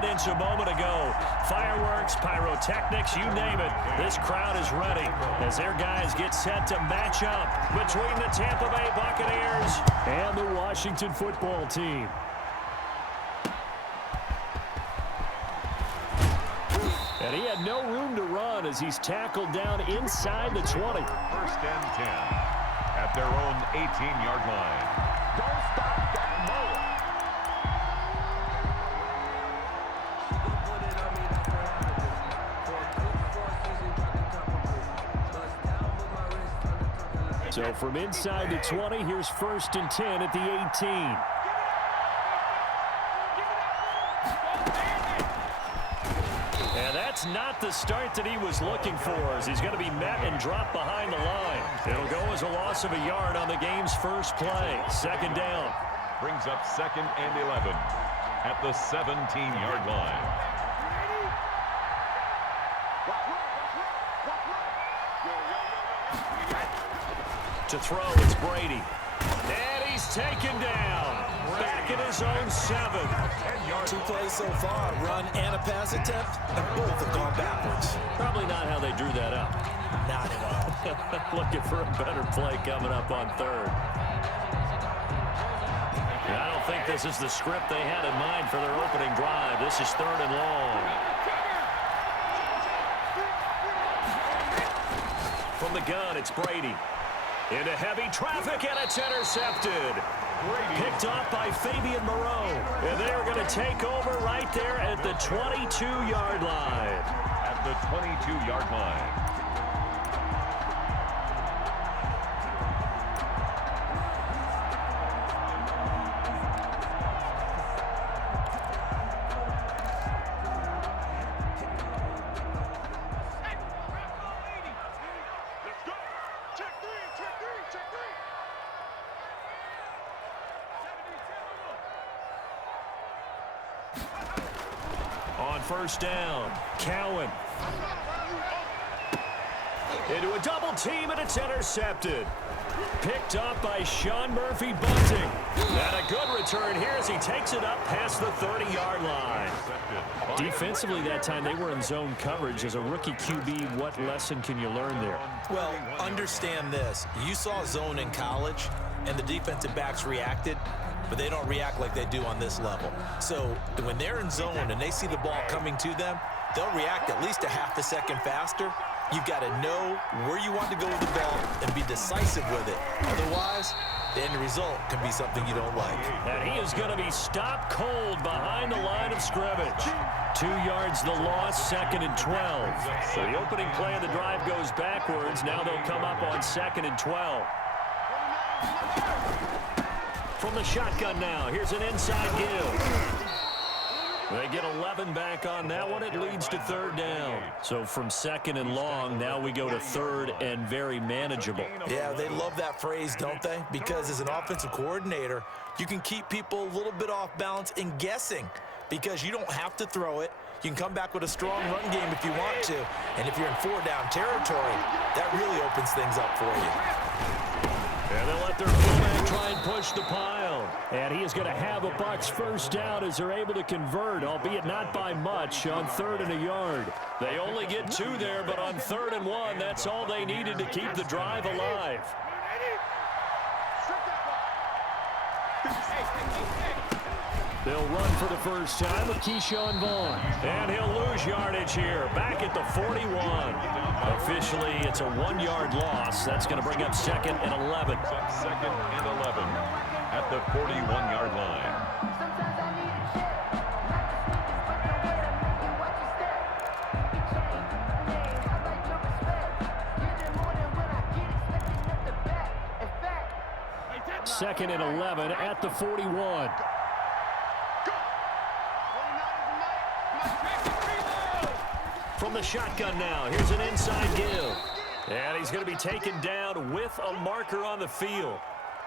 evidence a moment ago. Fireworks, pyrotechnics, you name it. This crowd is ready as their guys get set to match up between the Tampa Bay Buccaneers and the Washington football team. And he had no room to run as he's tackled down inside the 20. First and 10 at their own 18-yard line. Don't stop that mower. So from inside the 20, here's first and 10 at the 18. And that's not the start that he was looking for, as he's going to be met and dropped behind the line. It'll go as a loss of a yard on the game's first play. Second down. Brings up second and 11 at the 17-yard line. To throw, it's Brady. And he's taken down. Back at his own 7. 2 plays so far, run and a pass attempt, and both have gone backwards. Probably not how they drew that up. Not at all. Looking for a better play coming up on third. I don't think this is the script they had in mind for their opening drive. This is third and long. From the gun, it's Brady. Into heavy traffic, and it's intercepted. Picked off by Fabian Moreau. And they're going to take over right there at the 22-yard line. At the 22-yard line. On first down, Cowan. Into a double team, and it's intercepted. Picked up by Sean Murphy-Bunting. And a good return here as he takes it up past the 30-yard line. Defensively that time, they were in zone coverage. As a rookie QB, what lesson can you learn there? Well, understand this. You saw zone in college, and the defensive backs reacted, but they don't react like they do on this level. So when they're in zone and they see the ball coming to them, they'll react at least a half a second faster. You've got to know where you want to go with the ball and be decisive with it. Otherwise, the end result can be something you don't like. And he is going to be stopped cold behind the line of scrimmage. 2 yards the loss, second and 12. So the opening play of the drive goes backwards. Now they'll come up on second and 12. From the shotgun now, here's an inside give. They get 11 back on that one. It leads to third down. So from second and long, now we go to third and very manageable. Yeah, they love that phrase, don't they? Because as an offensive coordinator, you can keep people a little bit off balance and guessing because you don't have to throw it. You can come back with a strong run game if you want to. And if you're in 4-down territory, that really opens things up for you. And they'll let their fullback try and push the pile. And he is going to have a Bucs first down as they're able to convert, albeit not by much, on third and a yard. They only get 2 there, but on third and 1, that's all they needed to keep the drive alive. They'll run for the first time with Keyshawn Vaughn. And he'll lose yardage here, back at the 41. Officially, it's a 1-yard loss. That's going to bring up second and 11. Second and 11 at the 41-yard line. Second and 11 at the 41. From the shotgun now, here's an inside give. And he's going to be taken down with a marker on the field.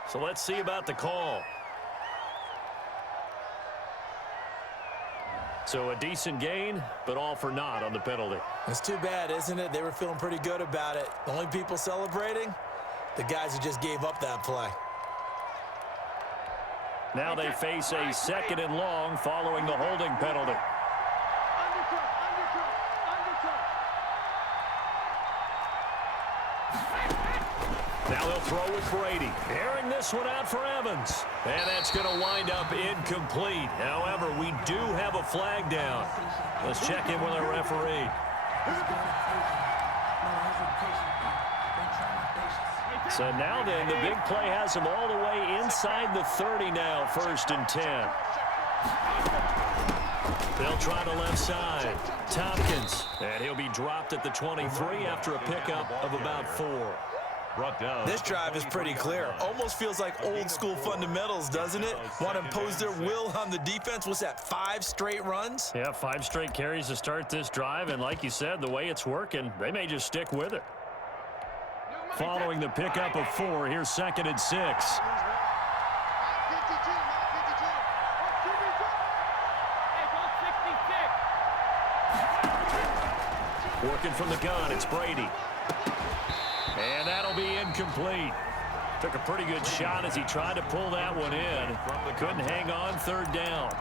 So let's see about the call. So a decent gain, but all for naught on the penalty. It's too bad, isn't it? They were feeling pretty good about it. The only people celebrating, the guys who just gave up that play. Now they face a second and long following the holding penalty. Now he'll throw with Brady. Airing this one out for Evans. And that's going to wind up incomplete. However, we do have a flag down. Let's check in with our referee. So now then, the big play has him all the way inside the 30 now, 1st and 10. They'll try the left side. Tompkins. And he'll be dropped at the 23 after a pickup of about 4. Brought down. This drive is pretty clear. Almost feels like old school fundamentals, doesn't it? Want to impose their will on the defense. What's that, 5 straight runs? Yeah, 5 straight carries to start this drive. And like you said, the way it's working, they may just stick with it. Following the pickup of 4, here's 2nd and 6. Working from the gun, it's Brady. And that'll be incomplete. Took a pretty good shot as he tried to pull that one in. Couldn't hang on, 3rd down.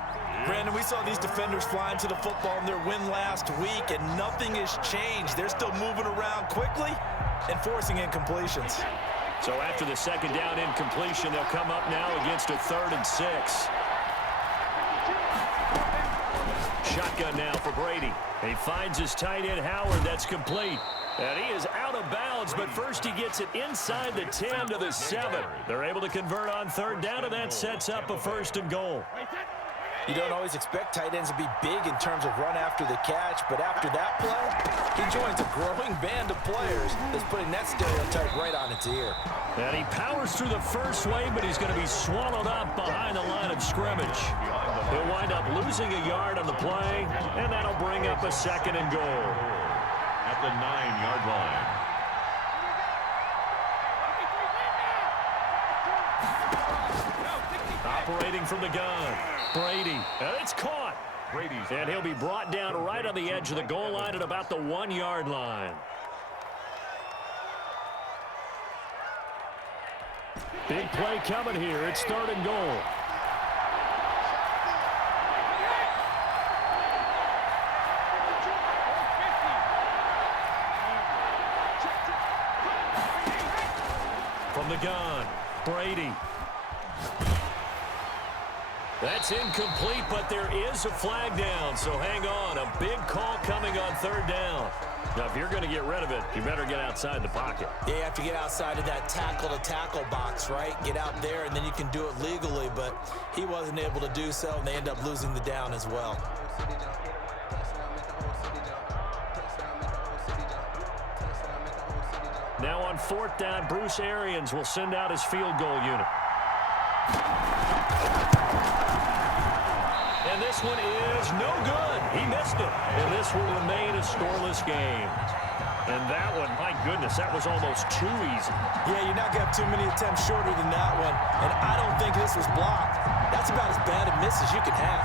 Brandon, we saw these defenders flying to the football in their win last week, and nothing has changed. They're still moving around quickly and forcing incompletions. So after the 2nd down incompletion, they'll come up now against a 3rd and 6. Shotgun now for Brady. He finds his tight end, Howard. That's complete. And he is out of bounds, but first he gets it inside the 10 to the 7. They're able to convert on 3rd down, and that sets up a 1st and goal. You don't always expect tight ends to be big in terms of run after the catch, but after that play, he joins a growing band of players that's putting that stereotype right on its ear. And he powers through the first wave, but he's going to be swallowed up behind the line of scrimmage. He'll wind up losing a yard on the play, and that'll bring up a 2nd and goal. At the 9-yard line. Operating from the gun, Brady. And it's caught. And he'll be brought down right on the edge of the goal line at about the 1-yard line. Big play coming here. It's 3rd and goal. From the gun, Brady. That's incomplete, but there is a flag down, so hang on. A big call coming on 3rd down. Now, if you're going to get rid of it, you better get outside the pocket. Yeah, you have to get outside of that tackle-to-tackle box, right? Get out there, and then you can do it legally, but he wasn't able to do so, and they end up losing the down as well. Now on 4th down, Bruce Arians will send out his field goal unit. And this one is no good. He missed it. And this will remain a scoreless game. And that one, my goodness, that was almost too easy. Yeah, you're not going to have too many attempts shorter than that one. And I don't think this was blocked. That's about as bad a miss as you can have.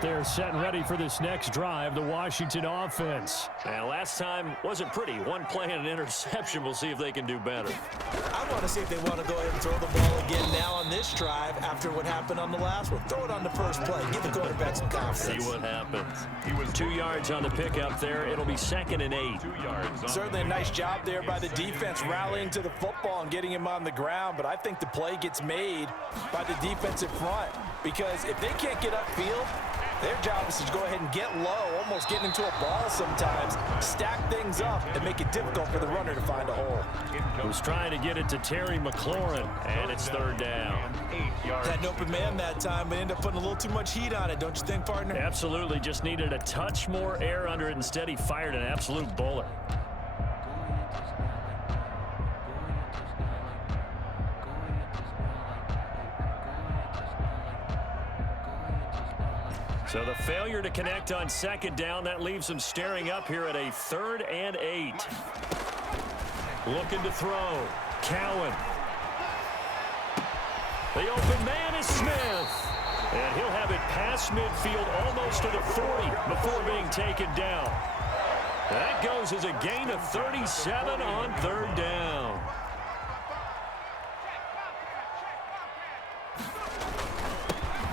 They're set and ready for this next drive, the Washington offense. And last time wasn't pretty. One play and an interception. We'll see if they can do better. I want to see if they want to go ahead and throw the ball again now on this drive after what happened on the last one. Throw it on the first play. Give the quarterback some confidence. See what happens. He was 2 yards on the pickup there. It'll be 2nd and 8. 2 yards. Certainly a nice job there by the defense rallying to the football and getting him on the ground, but I think the play gets made by the defensive front because if they can't get upfield, their job is to go ahead and get low, almost getting into a ball sometimes, stack things up, and make it difficult for the runner to find a hole. Who's trying to get it to Terry McLaurin, and it's 3rd down. Had an open man that time, but ended up putting a little too much heat on it, don't you think, partner? Absolutely, just needed a touch more air under it. Instead, he fired an absolute bullet. So the failure to connect on 2nd down, that leaves them staring up here at a 3rd and 8. Looking to throw. Cowan. The open man is Smith. And he'll have it past midfield almost to the 40 before being taken down. That goes as a gain of 37 on 3rd down.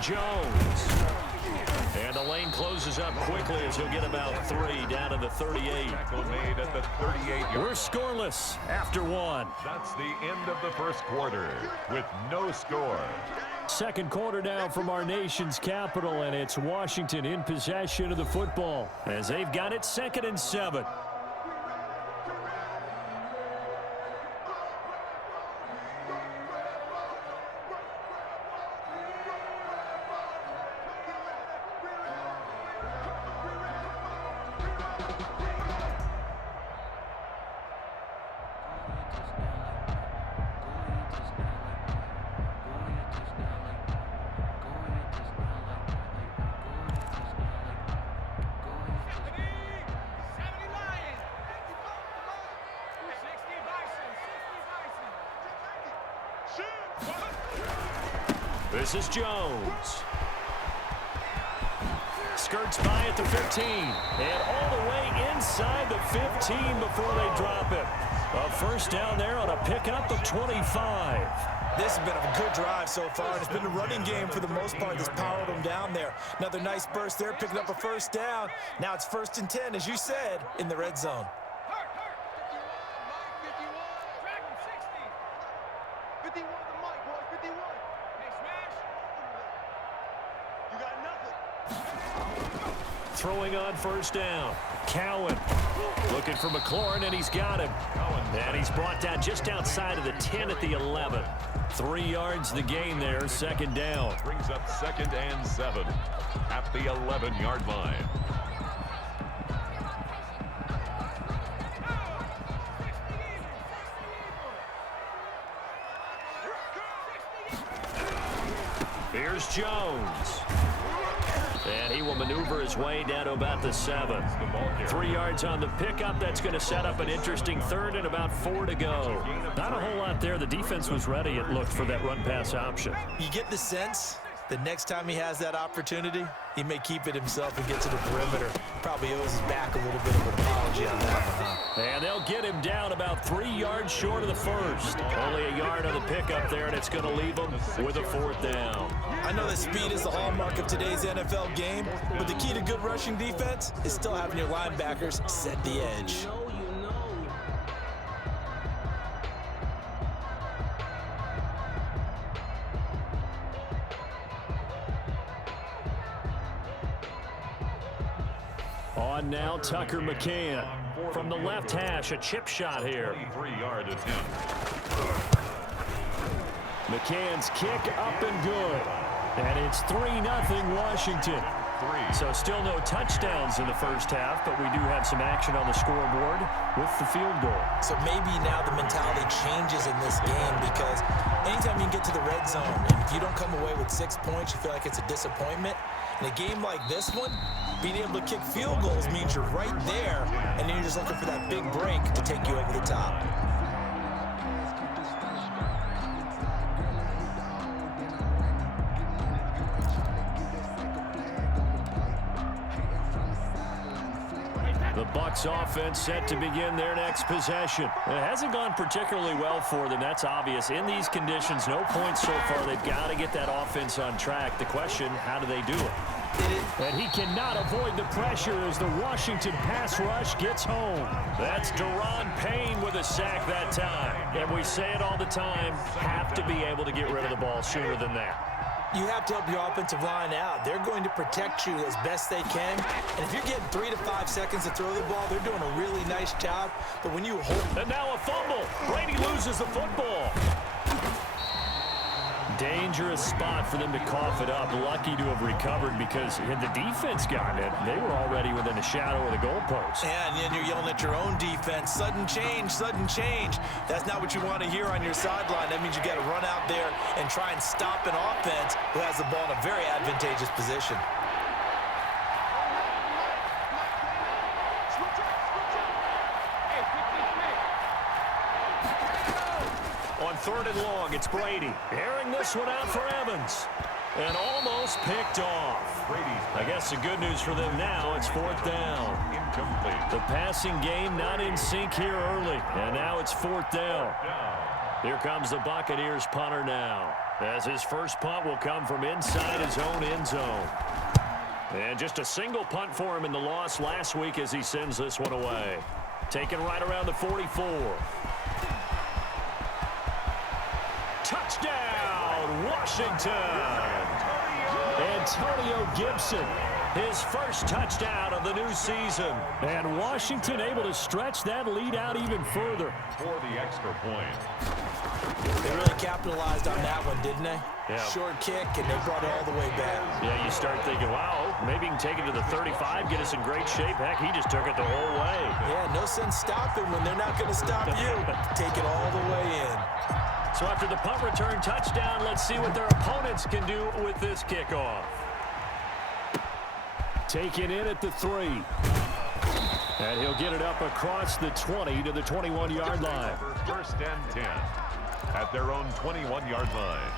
Jones. And the lane closes up quickly as he'll get about 3 down to the 38. Tackle made at the 38-yard. We're scoreless after 1. That's the end of the first quarter with no score. Second quarter now from our nation's capital, and it's Washington in possession of the football as they've got it 2nd and 7. This is Jones. Skirts by at the 15. And all the way inside the 15 before they drop it. A first down there on a pickup of 25. This has been a good drive so far, and it's been the running game for the most part that's powered them down there. Another nice burst there, picking up a first down. Now it's 1st and 10, as you said, in the red zone. Throwing on first down. Cowan looking for McLaurin, and he's got him. And he's brought down just outside of the 10 at the 11. 3 yards the gain there, 2nd down. Brings up 2nd and 7 at the 11-yard line. Here's Jones. And he will maneuver his way down to about the 7. 3 yards on the pickup. That's going to set up an interesting 3rd and about 4 to go. Not a whole lot there. The defense was ready, it looked, for that run-pass option. You get the sense the next time he has that opportunity, he may keep it himself and get to the perimeter. Probably owes his back a little bit of an apology on that one, huh? And they'll get him down about 3 yards short of the 1st. Only a yard on the pickup there, and it's going to leave him with a 4th down. I know that speed is the hallmark of today's NFL game, but the key to good rushing defense is still having your linebackers set the edge. On now, Tucker McCann. From the left hash, a chip shot here. 23-yard attempt. McCann's kick up and good. And it's 3-0 Washington. So still no touchdowns in the first half, but we do have some action on the scoreboard with the field goal. So maybe now the mentality changes in this game, because anytime you can get to the red zone, and if you don't come away with 6 points, you feel like it's a disappointment. In a game like this one, being able to kick field goals means you're right there, and then you're just looking for that big break to take you over the top. The Bucs offense set to begin their next possession. It hasn't gone particularly well for them. That's obvious. In these conditions, no points so far. They've got to get that offense on track. The question, how do they do it? And he cannot avoid the pressure as the Washington pass rush gets home. That's Daron Payne with a sack that time. And we say it all the time, have to be able to get rid of the ball sooner than that. You have to help your offensive line out. They're going to protect you as best they can. And if you're getting 3 to 5 seconds to throw the ball, they're doing a really nice job. But when you hold... And now a fumble. Brady loses the football. Dangerous spot for them to cough it up. Lucky to have recovered, because had the defense gotten it, they were already within a shadow of the goalpost. Yeah, and then you're yelling at your own defense. Sudden change, sudden change. That's not what you want to hear on your sideline. That means you got to run out there and try and stop an offense who has the ball in a very advantageous position. On 3rd and long, it's Brady. Airing this one out for Evans. And almost picked off. I guess the good news for them now, it's 4th down. Incomplete. The passing game not in sync here early. And now it's 4th down. Here comes the Buccaneers punter now. as his first punt will come from inside his own end zone. And just a single punt for him in the loss last week as he sends this one away. Taken right around the 44. Touchdown, Washington! Antonio Gibson, his first touchdown of the new season. And Washington able to stretch that lead out even further. For the extra point. They really capitalized on that one, didn't they? Yeah. Short kick, and they brought it all the way back. Yeah, you start thinking, wow, maybe he can take it to the 35, get us in great shape. Heck, he just took it the whole way. Yeah, no sense stopping when they're not going to stop you. Take it all the way in. So after the punt return touchdown, let's see what their opponents can do with this kickoff. Taken in at the 3. And he'll get it up across the 20 to the 21-yard line. First and 10 at their own 21-yard line.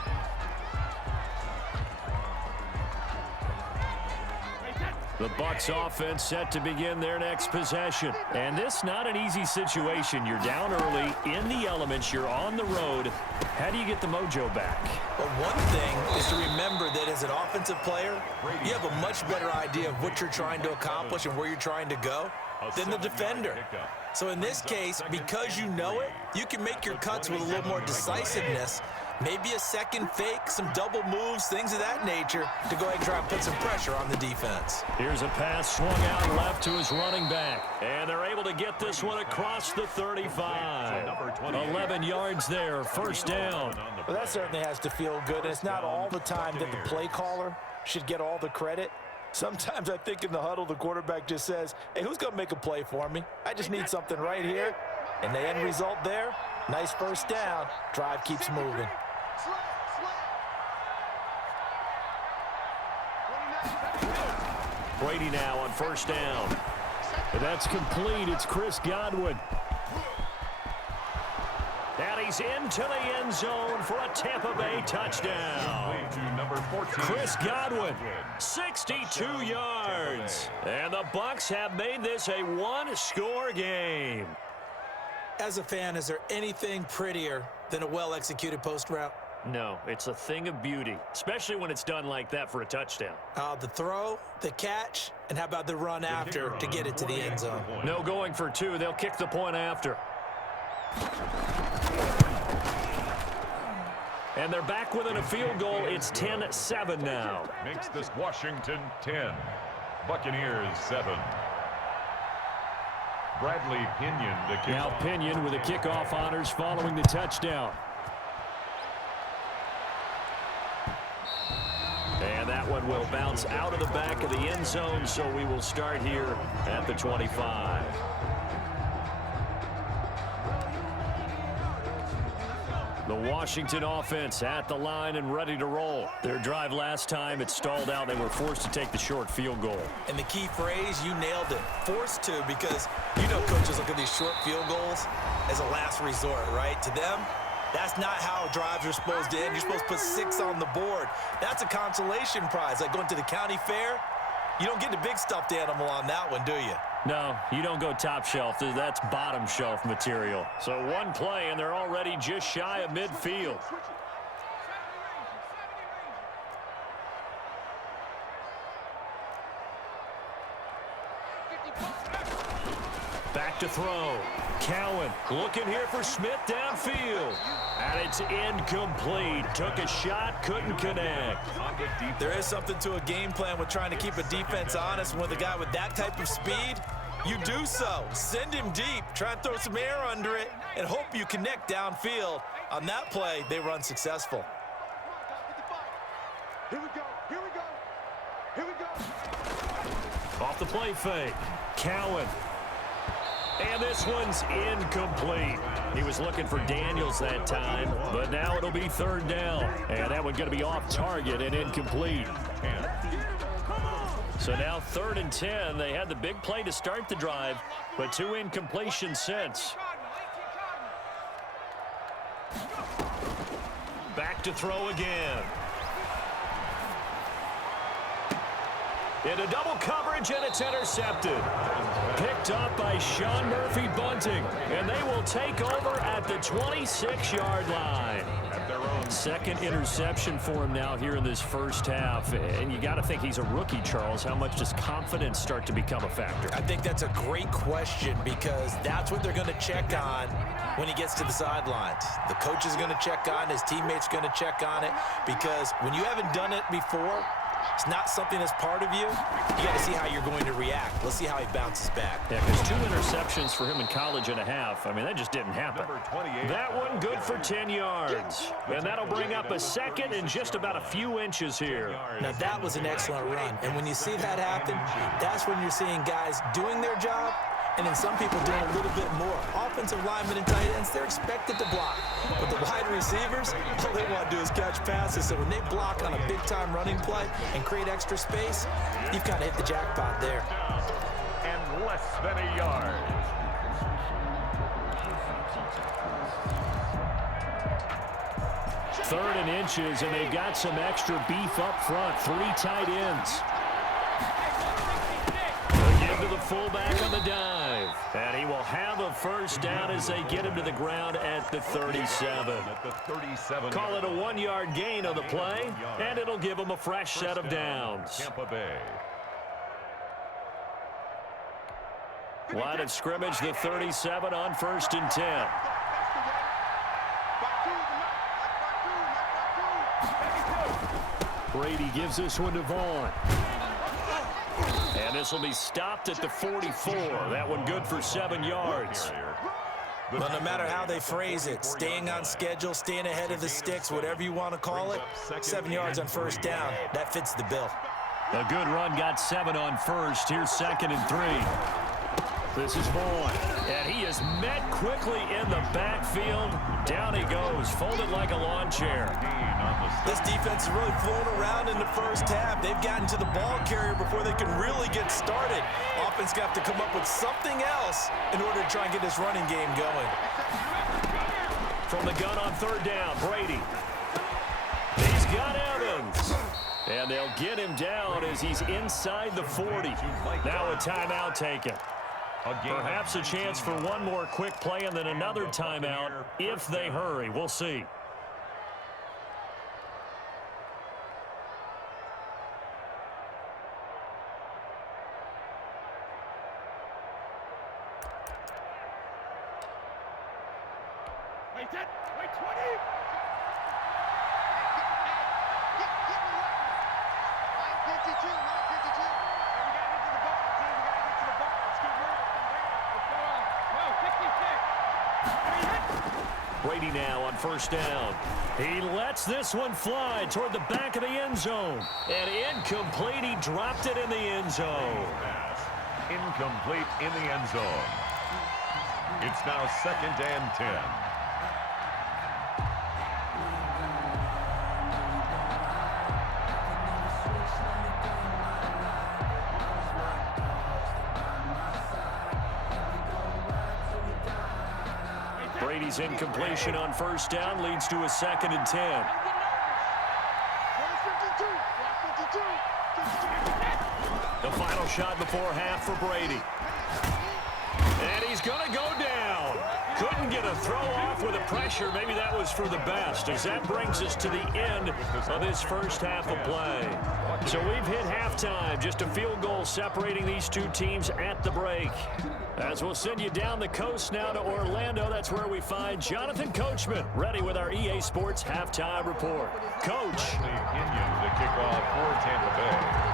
The Bucs offense set to begin their next possession. And this not an easy situation. You're down early, in the elements, you're on the road. How do you get the mojo back? Well, one thing is to remember that as an offensive player, you have a much better idea of what you're trying to accomplish and where you're trying to go than the defender. So in this case, because you know it, you can make your cuts with a little more decisiveness. Maybe a second fake, some double moves, things of that nature to go ahead and try and put some pressure on the defense. Here's a pass swung out left to his running back. And they're able to get this one across the 35. 11 yards there, first down. Well, that certainly has to feel good. And it's not all the time that the play caller should get all the credit. Sometimes I think in the huddle, the quarterback just says, hey, who's going to make a play for me? I just need something right here. And the end result there, nice first down. Drive keeps moving. Brady now on first down. And that's complete. It's Chris Godwin. And he's into the end zone for a Tampa Bay touchdown. Number 14. Chris Godwin, 62 yards. And the Bucs have made this a one-score game. As a fan, is there anything prettier than a well-executed post route? No, it's a thing of beauty, especially when it's done like that for a touchdown. The throw, the catch, and how about the run after to get it to the end zone? No going for two. They'll kick the point after. And they're back within a field goal. It's 10-7 now. Makes this Washington 10. Buccaneers 7. Bradley Pinion, the kickoff. Now Pinion with the kickoff honors following the touchdown. And that one will bounce out of the back of the end zone, so we will start here at the 25. The Washington offense at the line and ready to roll. Their drive last time, it stalled out. They were forced to take the short field goal. And the key phrase, you nailed it. Forced to, because you know coaches look at these short field goals as a last resort, right? To them, that's not how drives are supposed to end. You're supposed to put 6 on the board. That's a consolation prize. Like going to the county fair, you don't get the big stuffed animal on that one, do you? No, you don't go top shelf. That's bottom shelf material. So one play, and they're already just shy of midfield. Back to throw. Cowan looking here for Smith downfield. And it's incomplete. Took a shot, couldn't connect. There is something to a game plan with trying to keep a defense honest. With a guy with that type of speed, you do so. Send him deep. Try and throw some air under it and hope you connect downfield. On that play, they were unsuccessful. Here we go. Here we go. Here we go. Off the play fake. Cowan. And this one's incomplete. He was looking for Daniels that time, but now it'll be third down. And that one going to be off target and incomplete. So now 3rd and 10. They had the big play to start the drive, but 2 incompletions since. Back to throw again. Into double coverage, and it's intercepted. Picked up by Sean Murphy-Bunting, and they will take over at the 26-yard line. At their own Second interception for him now here in this first half. And you got to think he's a rookie, Charles. How much does confidence start to become a factor? I think that's a great question because that's what they're going to check on when he gets to the sidelines. The coach is going to check on, his teammates going to check on it, because when you haven't done it before, it's not something that's part of you. You got to see how you're going to react. Let's see how he bounces back. Yeah, because 2 interceptions for him in college and a half. I mean, that just didn't happen. That one good for 10 yards. And that'll bring up a second and just about a few inches here. Now, that was an excellent run. And when you see that happen, that's when you're seeing guys doing their job and then some people doing a little bit more. Offensive linemen and tight ends, they're expected to block. But the wide receivers, all they want to do is catch passes. So when they block on a big-time running play and create extra space, you've kind of hit the jackpot there. And less than a yard. Third and inches, and they've got some extra beef up front. 3 tight ends. To the fullback on the dive. And he will have a first down as they get him to the ground at the 37. Call it a 1-yard gain on the play, and it'll give him a fresh set of downs. Tampa Bay. Line of scrimmage, the 37 on 1st and 10. Brady gives this one to Vaughn. And this will be stopped at the 44. That one good for 7 yards. Well, no matter how they phrase it, staying on schedule, staying ahead of the sticks, whatever you want to call it, 7 yards on first down, that fits the bill. A good run, got 7 on first. Here's 2nd and 3. This is Vaughn, and he is met quickly in the backfield. Down he goes, folded like a lawn chair. This defense has really flown around in the first half. They've gotten to the ball carrier before they can really get started. Offense got to come up with something else in order to try and get this running game going. From the gun on 3rd down, Brady. He's got Evans. And they'll get him down as he's inside the 40. Now a timeout taken. Perhaps a chance for one more quick play and then another timeout if they hurry. We'll see. Wait 10, wait 20. Brady now on 1st down. He lets this one fly toward the back of the end zone. And incomplete. He dropped it in the end zone. Incomplete in the end zone. It's now 2nd and 10. Brady's incompletion on 1st down leads to a 2nd and 10. The final shot before half for Brady. And he's going to go down. Couldn't get a throw off with the pressure. Maybe that was for the best, as that brings us to the end of this first half of play. So we've hit halftime. Just a field goal separating these two teams at the break. As we'll send you down the coast now to Orlando, that's where we find Jonathan Coachman, ready with our EA Sports Halftime Report. Coach. The Indians to kick off for Tampa Bay.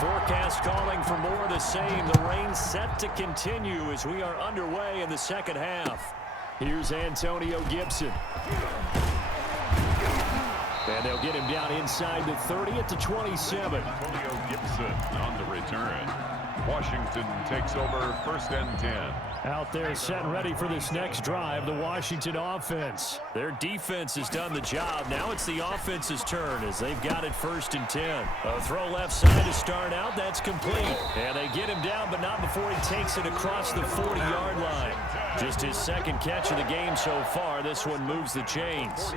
Forecast calling for more of the same. The rain set to continue as we are underway in the second half. Here's Antonio Gibson. And they'll get him down inside the 30 at the 27. Antonio Gibson on the return. Washington takes over 1st and 10. Out there set and ready for this next drive, the Washington offense. Their defense has done the job. Now it's the offense's turn as they've got it 1st and 10. A throw left side to start out. That's complete. And they get him down, but not before he takes it across the 40-yard line. Just his 2nd catch of the game so far. This one moves the chains.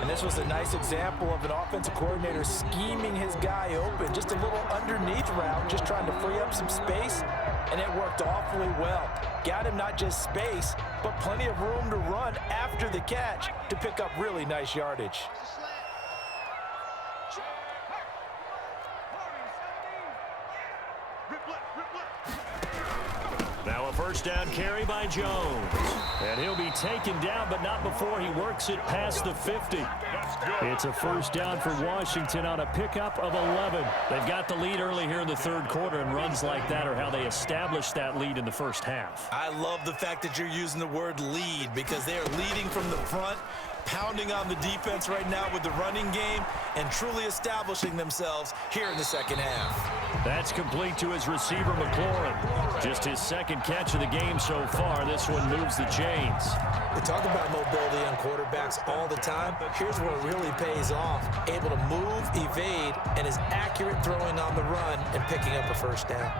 And this was a nice example of an offensive coordinator scheming his guy open. Just a little underneath route, just trying to free up some space, and it worked awfully well. got him not just space, but plenty of room to run after the catch to pick up really nice yardage. Now a first down carry by Jones. And he'll be taken down, but not before he works it past the 50. It's a first down for Washington on a pickup of 11. They've got the lead early here in the third quarter, and runs like that are how they established that lead in the first half. I love the fact that you're using the word lead because they are leading from the front, pounding on the defense right now with the running game, and truly establishing themselves here in the second half. That's complete to his receiver, McLaurin. Just his second catch of the game so far. This one moves the chains. We talk about mobility on quarterbacks all the time. Here's where it really pays off. Able to move, evade, and is accurate throwing on the run and picking up a first down.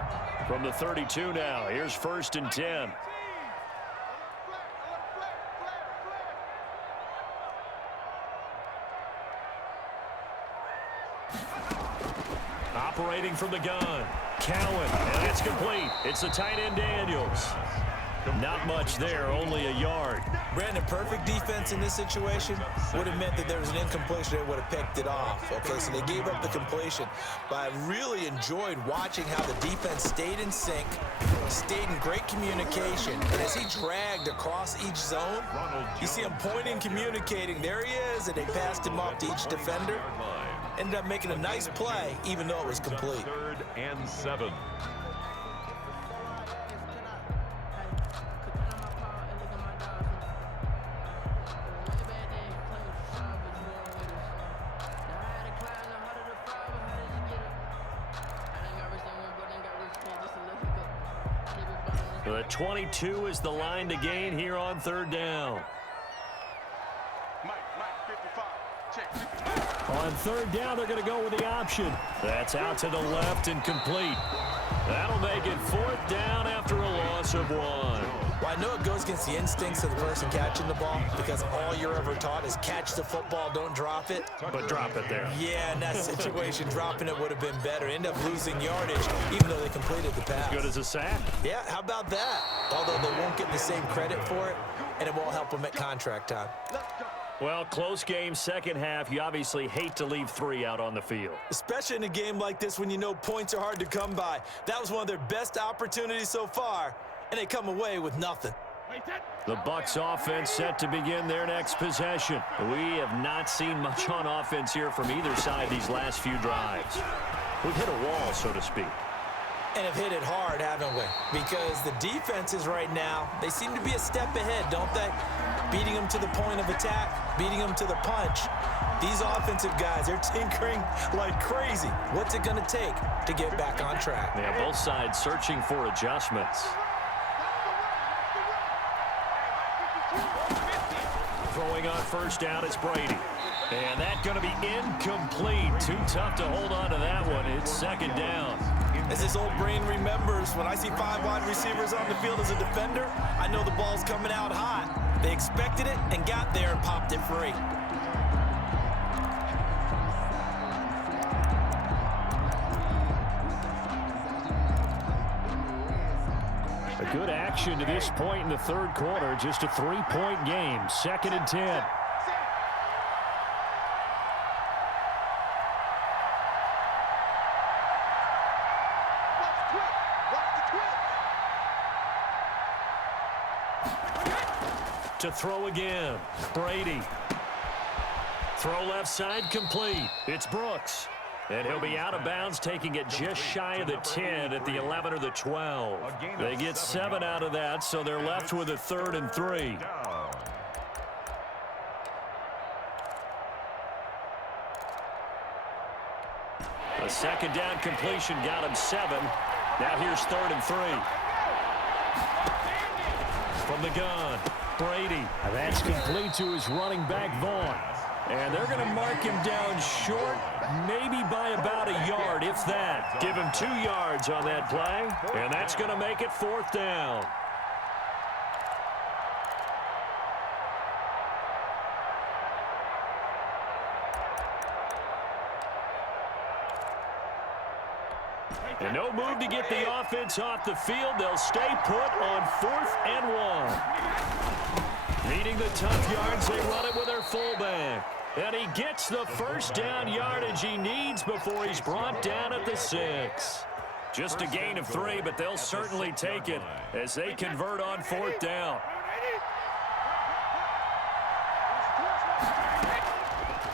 From the 32 now, here's 1st and 10. Operating from the gun, Cowan, and that's complete. It's the tight end Daniels. Not much there, only a yard. Brandon, perfect defense in this situation would have meant that there was an incompletion that would have picked it off. Okay, so they gave up the completion. But I really enjoyed watching how the defense stayed in sync, stayed in great communication. And as he dragged across each zone, you see him pointing, communicating. There he is, and they passed him off to each defender. Ended up making a nice play, even though it was complete. 3rd and 7. The 22 is the line to gain here on 3rd down. Mike, 55. Check, 55. On 3rd down, they're going to go with the option. That's out to the left and complete. That'll make it 4th down after a loss of 1. Well, I know it goes against the instincts of the person catching the ball because all you're ever taught is catch the football, don't drop it. But drop it there. Yeah, in that situation, dropping it would have been better. End up losing yardage, even though they completed the pass. Good as a sack. Yeah, how about that? Although they won't get the same credit for it, and it won't help them at contract time. Well, close game, second half. You obviously hate to leave 3 out on the field. Especially in a game like this when you know points are hard to come by. That was one of their best opportunities so far, and they come away with nothing. The Bucs offense set to begin their next possession. We have not seen much on offense here from either side these last few drives. We've hit a wall, so to speak. And have hit it hard, haven't we? Because the defenses right now, they seem to be a step ahead, don't they? Beating them to the point of attack, beating them to the punch. These offensive guys, they're tinkering like crazy. What's it going to take to get back on track? Yeah, both sides searching for adjustments. Throwing on 1st down, it's Brady. And that's going to be incomplete. Too tough to hold on to that one. It's 2nd down. As this old brain remembers, when I see 5 wide receivers on the field as a defender, I know the ball's coming out hot. They expected it and got there and popped it free. A good action to this point in the 3rd quarter. Just a 3-point game. 2nd and 10. To throw again. Brady. Throw left side complete. It's Brooks. And he'll be out of bounds, taking it just shy of the 10 at the 11 or the 12. They get 7 out of that, so they're left with a 3rd and 3. A 2nd down completion got him 7. Now here's 3rd and 3. From the gun, Brady. That's complete to his running back, Vaughn. And they're going to mark him down short, maybe by about a yard, if that. Give him 2 yards on that play, and that's going to make it 4th down. And no move to get the offense off the field. They'll stay put on 4th and 1. Needing the tough yards, they run it with their fullback. And he gets the first down yardage he needs before he's brought down at the 6. Just a gain of 3, but they'll certainly take it as they convert on 4th down.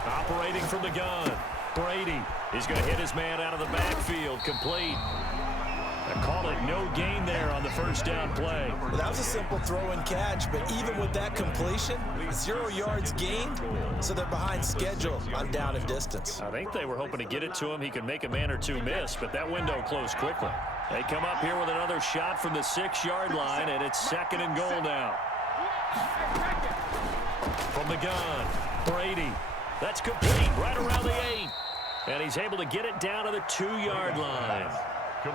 Operating from the gun, Brady is going to hit his man out of the backfield, complete. I call it no gain there on the first down play. Well, that was a simple throw and catch, but even with that completion, 0 yards gained, so they're behind schedule on down and distance. I think they were hoping to get it to him. He could make a man or two miss, but that window closed quickly. They come up here with another shot from the 6-yard line, and it's 2nd and goal now. From the gun, Brady. That's complete right around the 8. And he's able to get it down to the 2-yard line.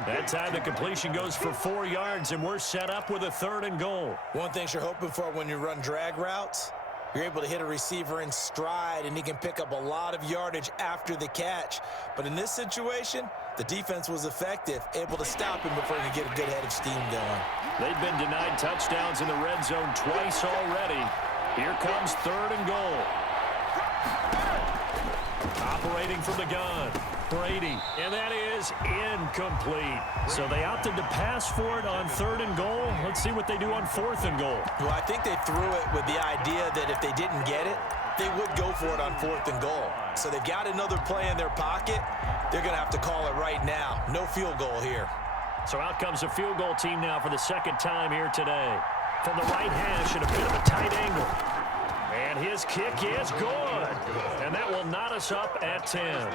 That time the completion goes for 4 yards, and we're set up with a 3rd and goal. One thing you're hoping for when you run drag routes, you're able to hit a receiver in stride, and he can pick up a lot of yardage after the catch. But in this situation, the defense was effective, able to stop him before he could get a good head of steam going. They've been denied touchdowns in the red zone twice already. Here comes 3rd and goal. Operating from the gun, Brady, and that is incomplete. So they opted to pass for it on 3rd and goal. Let's see what they do on 4th and goal. Well, I think they threw it with the idea that if they didn't get it, they would go for it on 4th and goal. So they've got another play in their pocket. They're going to have to call it right now. No field goal here. So out comes a field goal team now for the 2nd time here today. From the right hash at a bit of a tight angle. And his kick is good. And that will knot us up at 10.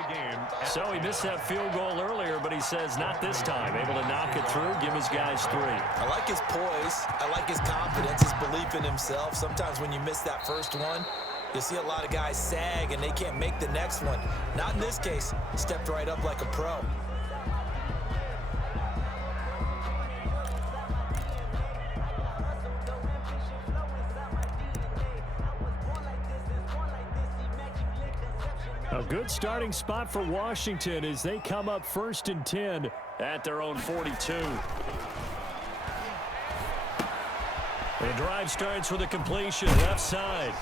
So he missed that field goal earlier, but he says not this time. Able to knock it through, give his guys 3. I like his poise. I like his confidence, his belief in himself. Sometimes when you miss that first one, you'll see a lot of guys sag and they can't make the next one. Not in this case. Stepped right up like a pro. A good starting spot for Washington as they come up 1st and 10 at their own 42. The drive starts with a completion left side.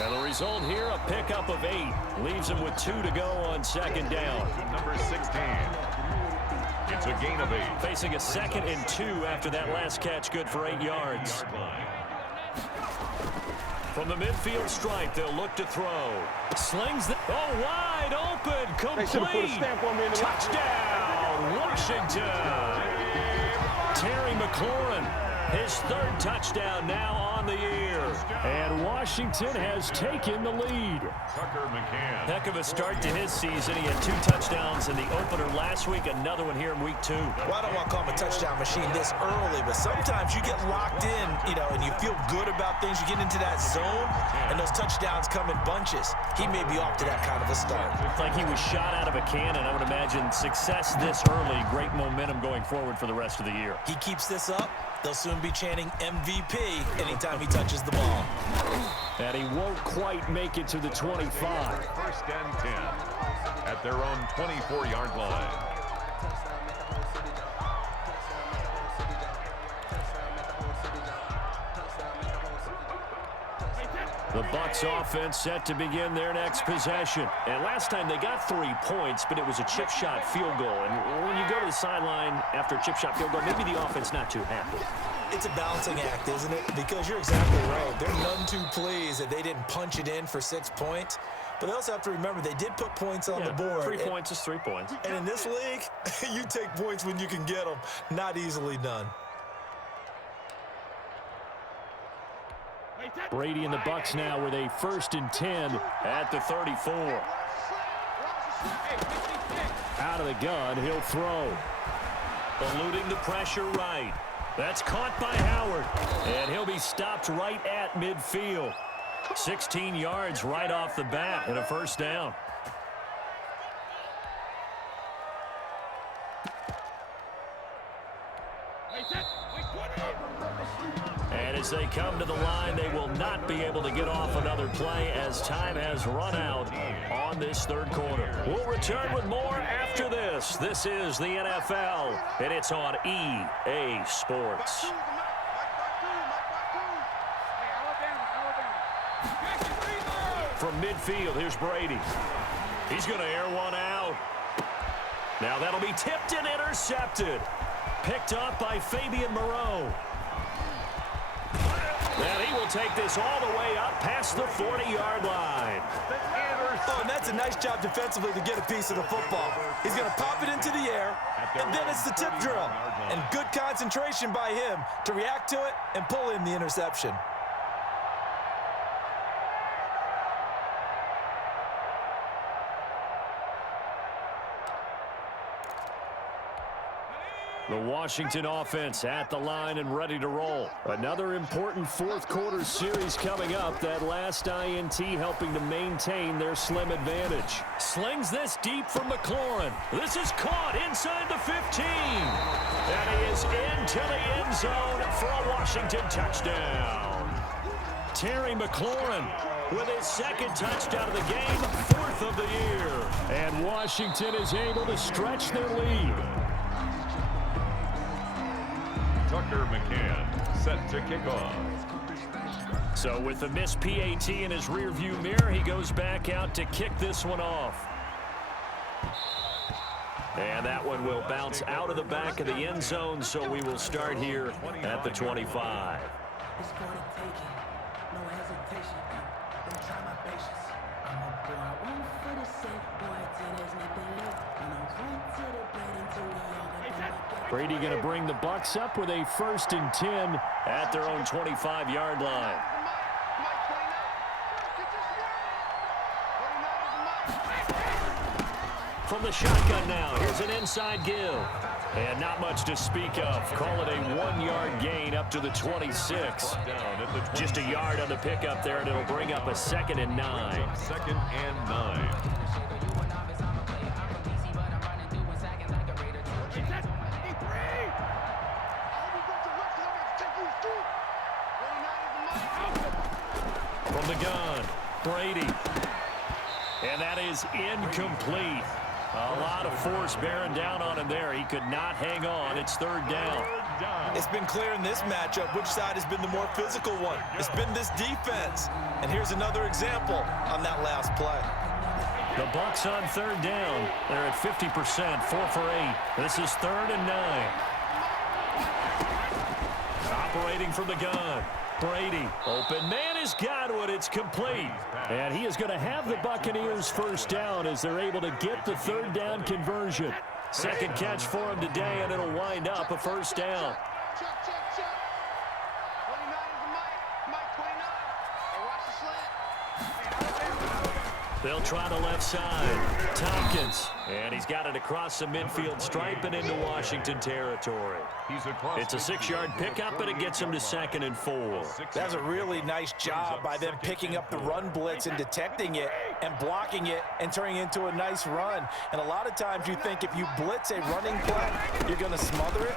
And the result here, a pickup of 8. Leaves them with 2 to go on 2nd down. Number 16. It's a gain of 8. Facing a 2nd and 2 after that last catch, good for 8 yards. From the midfield stripe, they'll look to throw. Slings the... Oh, wide open, complete. Touchdown, Washington. Terry McLaurin, his 3rd touchdown now on the year. And Washington has taken the lead. Tucker McCann. Heck of a start to his season. He had 2 touchdowns in the opener last week, another one here in week 2. Well, I don't want to call him a touchdown machine this early, but sometimes you get locked in, and you feel good about things. You get into that zone, and those touchdowns come in bunches. He may be off to that kind of a start. It's like he was shot out of a cannon. I would imagine success this early, great momentum going forward for the rest of the year. He keeps this up, they'll soon be chanting MVP anytime he touches the ball. And he won't quite make it to the 25. 1st and 10 at their own 24-yard line. The Bucs offense set to begin their next possession. And last time they got 3 points, but it was a chip shot field goal. And when you go to the sideline after a chip shot field goal, maybe the offense not too happy. It's a balancing act, isn't it? Because you're exactly right. They're none too pleased that they didn't punch it in for 6 points. But they also have to remember they did put points on the board. 3 points is 3 points. And in this league, you take points when you can get them. Not easily done. Brady and the Bucs now with a 1st and 10 at the 34. Out of the gun, he'll throw. Eluding the pressure right. That's caught by Howard. And he'll be stopped right at midfield. 16 yards right off the bat and a 1st down. And As they come to the line, they will not be able to get off another play as time has run out on this third quarter. We'll return with more after this. This is the NFL, and it's on EA Sports. From midfield, here's Brady. He's going to air one out. Now that'll be tipped and intercepted. Picked up by Fabian Moreau. And he will take this all the way up past the 40-yard line. Oh, and that's a nice job defensively to get a piece of the football. He's going to pop it into the air, and then it's the tip drill. And good concentration by him to react to it and pull in the interception. The Washington offense at the line and ready to roll. Another important fourth quarter series coming up. That last INT helping to maintain their slim advantage. Slings this deep from McLaurin. This is caught inside the 15. And he is into the end zone for a Washington touchdown. Terry McLaurin with his second touchdown of the game, fourth of the year. And Washington is able to stretch their lead. Tucker McCann set to kick off. So with the missed PAT in his rearview mirror, he goes back out to kick this one off. And that one will bounce out of the back of the end zone, so we will start here at the 25. Brady going to bring the Bucs up with a 1st and 10 at their own 25-yard line. From the shotgun now, here's an inside give. And not much to speak of. Call it a 1-yard gain up to the 26. Just a yard on the pickup there, and it'll bring up a 2nd and 9. 2nd and 9. From the gun, Brady. And that is incomplete. A lot of force bearing down on him there. He could not hang on. It's 3rd down. It's been clear in this matchup which side has been the more physical one. It's been this defense. And here's another example on that last play. The Bucs on 3rd down. They're at 50%, 4 for 8. This is 3rd and 9. Operating from the gun. Brady, open man is Godwin. It's complete. And he is going to have the Buccaneers 1st down as they're able to get the 3rd down conversion. 2nd catch for him today, and it'll wind up a 1st down. They'll try the left side. Tompkins. And he's got it across the midfield stripe and into Washington territory. It's a 6-yard pickup, and it gets him to 2nd and 4. That's a really nice job by them picking up the run blitz and detecting it and blocking it and turning it into a nice run. And a lot of times you think if you blitz a running play, you're going to smother it.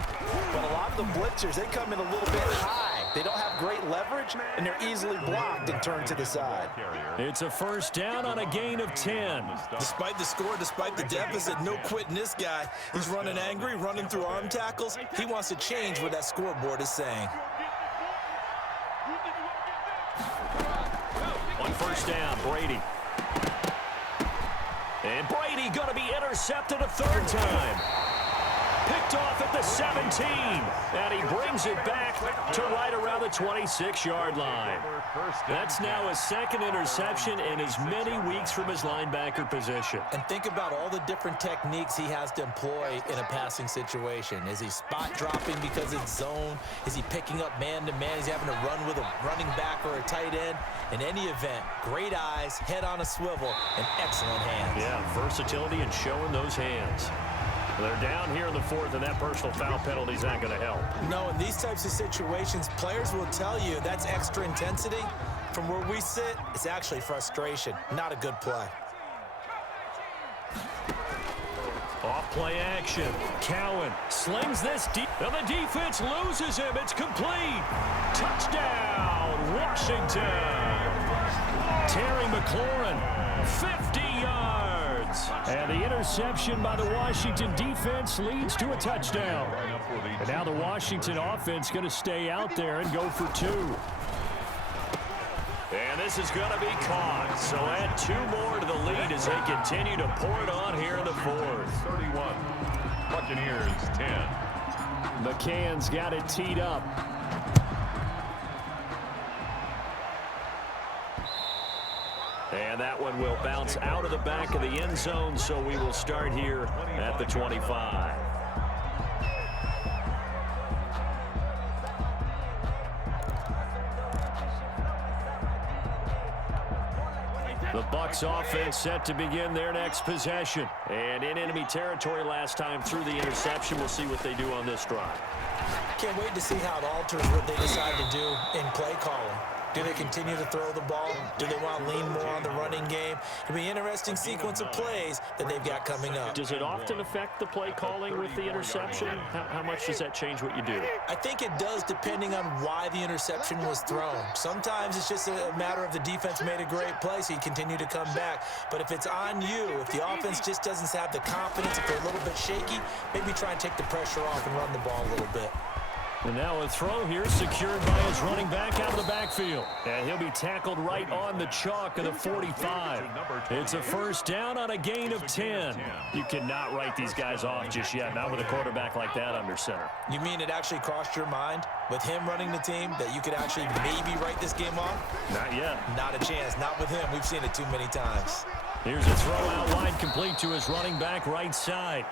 But a lot of the blitzers, they come in a little bit high. They don't have great leverage, and they're easily blocked and turned to the side. It's a 1st down on a gain of 10. Despite the score, despite the deficit, no quitting this guy. He's running angry, running through arm tackles. He wants to change what that scoreboard is saying. On 1st down, Brady. And Brady going to be intercepted a 3rd time. Picked off at the 17. And he brings it back to right around the 26-yard line. That's now his 2nd interception in as many weeks from his linebacker position. And think about all the different techniques he has to employ in a passing situation. Is he spot dropping because it's zone? Is he picking up man-to-man? Is he having to run with a running back or a tight end? In any event, great eyes, head on a swivel, and excellent hands. Yeah, versatility and showing those hands. They're down here in the 4th, and that personal foul penalty is not going to help. No, in these types of situations, players will tell you that's extra intensity. From where we sit, it's actually frustration, not a good play. Off play action. Cowan slings this deep. And the defense loses him. It's complete. Touchdown, Washington. Terry McLaurin, 50 yards. And the interception by the Washington defense leads to a touchdown. And now the Washington offense going to stay out there and go for 2. And this is going to be caught. So add 2 more to the lead as they continue to pour it on here in the 4th. 31. Buccaneers 10. McCann's got it teed up. And that one will bounce out of the back of the end zone, so we will start here at the 25. The Bucs offense set to begin their next possession. And in enemy territory last time through the interception. We'll see what they do on this drive. Can't wait to see how it alters what they decide to do in play calling. Do they continue to throw the ball? Do they want to lean more on the running game? It'll be an interesting sequence of plays that they've got coming up. Does it often affect the play calling with the interception? How much does that change what you do? I think it does, depending on why the interception was thrown. Sometimes it's just a matter of the defense made a great play, so you continue to come back. But if it's on you, if the offense just doesn't have the confidence, if they're a little bit shaky, maybe try and take the pressure off and run the ball a little bit. And now a throw here secured by his running back out of the backfield. And he'll be tackled right on the chalk of the 45. It's a first down on a gain of 10. You cannot write these guys off just yet, not with a quarterback like that under center. You mean it actually crossed your mind with him running the team that you could actually maybe write this game off? Not yet. Not a chance. Not with him. We've seen it too many times. Here's a throw out wide complete to his running back right side.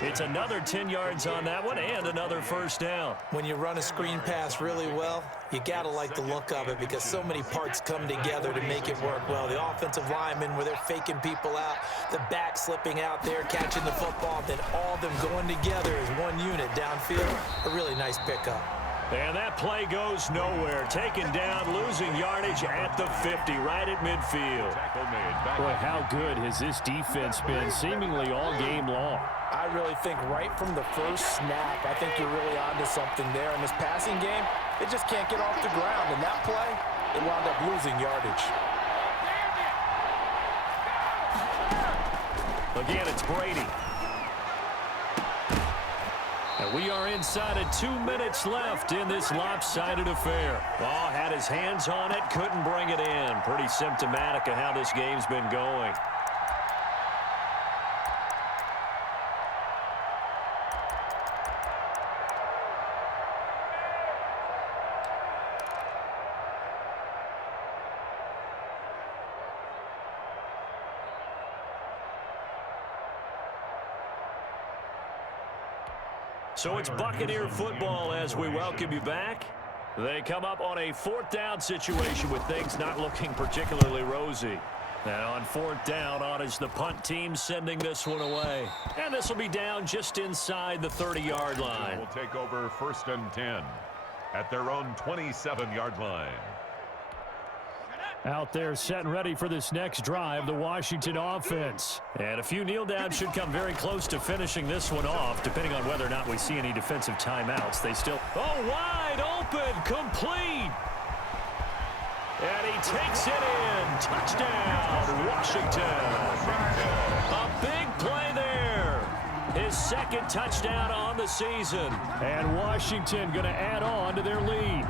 It's another 10 yards on that one and another first down. When you run a screen pass really well, you got to like the look of it because so many parts come together to make it work well. The offensive linemen where they're faking people out, the back slipping out there, catching the football, then all of them going together as one unit downfield. A really nice pickup. And that play goes nowhere. Taken down, losing yardage at the 50, right at midfield. Boy, how good has this defense been seemingly all game long? I really think right from the first snap, I think you're really onto something there. In this passing game, they just can't get off the ground. And that play, they wound up losing yardage. Again, it's Brady. And we are inside of 2 minutes left in this lopsided affair. Ball had his hands on it, couldn't bring it in. Pretty symptomatic of how this game's been going. So it's Buccaneer football as we welcome you back. They come up on a 4th down situation with things not looking particularly rosy. And on 4th down, on is the punt team sending this one away. And this will be down just inside the 30-yard line. Will take over 1st and 10 at their own 27-yard line. Out there set and ready for this next drive, the Washington offense. And a few kneel downs should come very close to finishing this one off, depending on whether or not we see any defensive timeouts. They still, wide open, complete. And he takes it in. Touchdown, Washington. A big play there. His 2nd touchdown on the season. And Washington going to add on to their lead.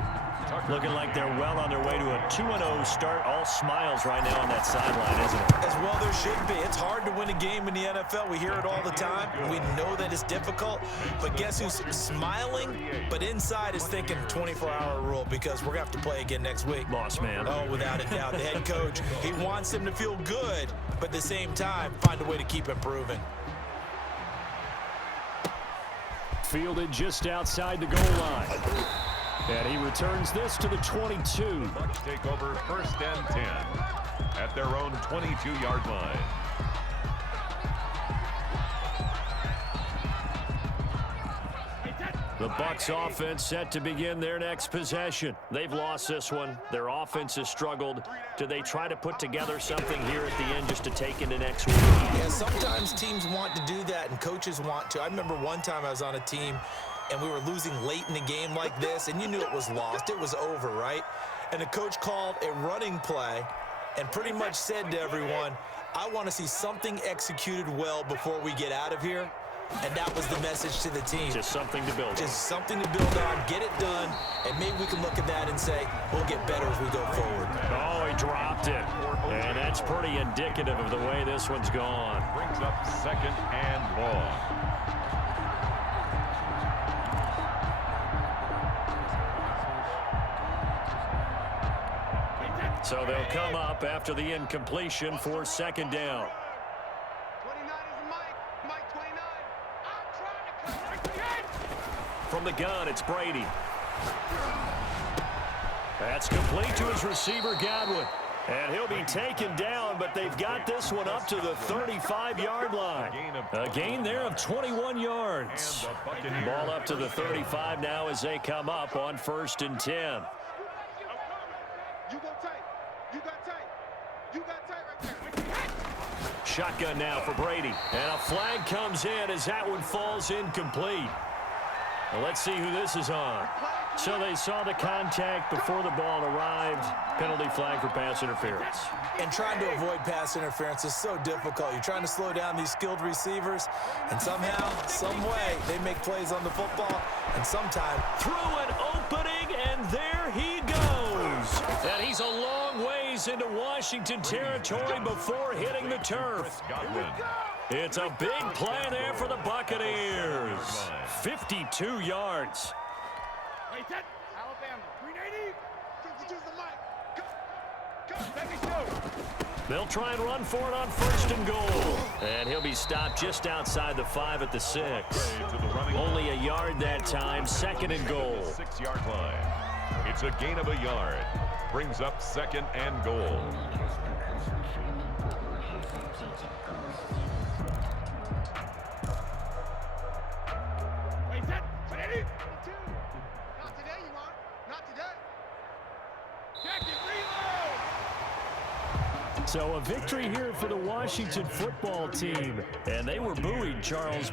Looking like they're well on their way to a 2-0 start. All smiles right now on that sideline, isn't it? As well there should be. It's hard to win a game in the NFL. We hear it all the time. We know that it's difficult. But guess who's smiling, but inside is thinking 24-hour rule because we're going to have to play again next week. Boss man. Oh, without a doubt. The head coach, he wants them to feel good, but at the same time, find a way to keep improving. Fielded just outside the goal line. And he returns this to the 22. Bucs take over 1st and 10 at their own 22-yard line. The Bucs offense set to begin their next possession. They've lost this one. Their offense has struggled. Do they try to put together something here at the end just to take into next week? Yeah, sometimes teams want to do that and coaches want to. I remember one time I was on a team and we were losing late in the game like this, and you knew it was lost. It was over, right? And the coach called a running play and pretty much said to everyone, I want to see something executed well before we get out of here. And that was the message to the team. Just something to build on. Just something to build on, get it done, and maybe we can look at that and say, we'll get better as we go forward. Oh, he dropped it. And that's pretty indicative of the way this one's gone. Brings up second and long. So they'll come up after the incompletion for second down. 29 is Mike. Mike 29. I'm trying to cut. From the gun, it's Brady. That's complete to his receiver, Godwin. And he'll be taken down, but they've got this one up to the 35-yard line. A gain there of 21 yards. Ball up to the 35 now as they come up on 1st and 10. You go tight. You got tight. You got tight right there. Shotgun now for Brady. And a flag comes in as that one falls incomplete. Well, let's see who this is on. So they saw the contact before the ball arrived. Penalty flag for pass interference. And trying to avoid pass interference is so difficult. You're trying to slow down these skilled receivers, and somehow, some way, they make plays on the football, and sometimes through an opening, and there he goes. And he's a long ways into Washington territory before hitting the turf. It's a big play there for the Buccaneers. 52 yards. Alabama. 380. Use the mic. Come, let me show. They'll try and run for it on 1st and goal. And he'll be stopped just outside the 5 at the 6. Only a yard that time, 2nd and goal. 6-yard line. It's a gain of a yard. Brings up 2nd and goal. Wait, that. 380. Not today, you are. Not today. Check it, reload. So a victory here for the Washington football team. And they were buoyed, Charles,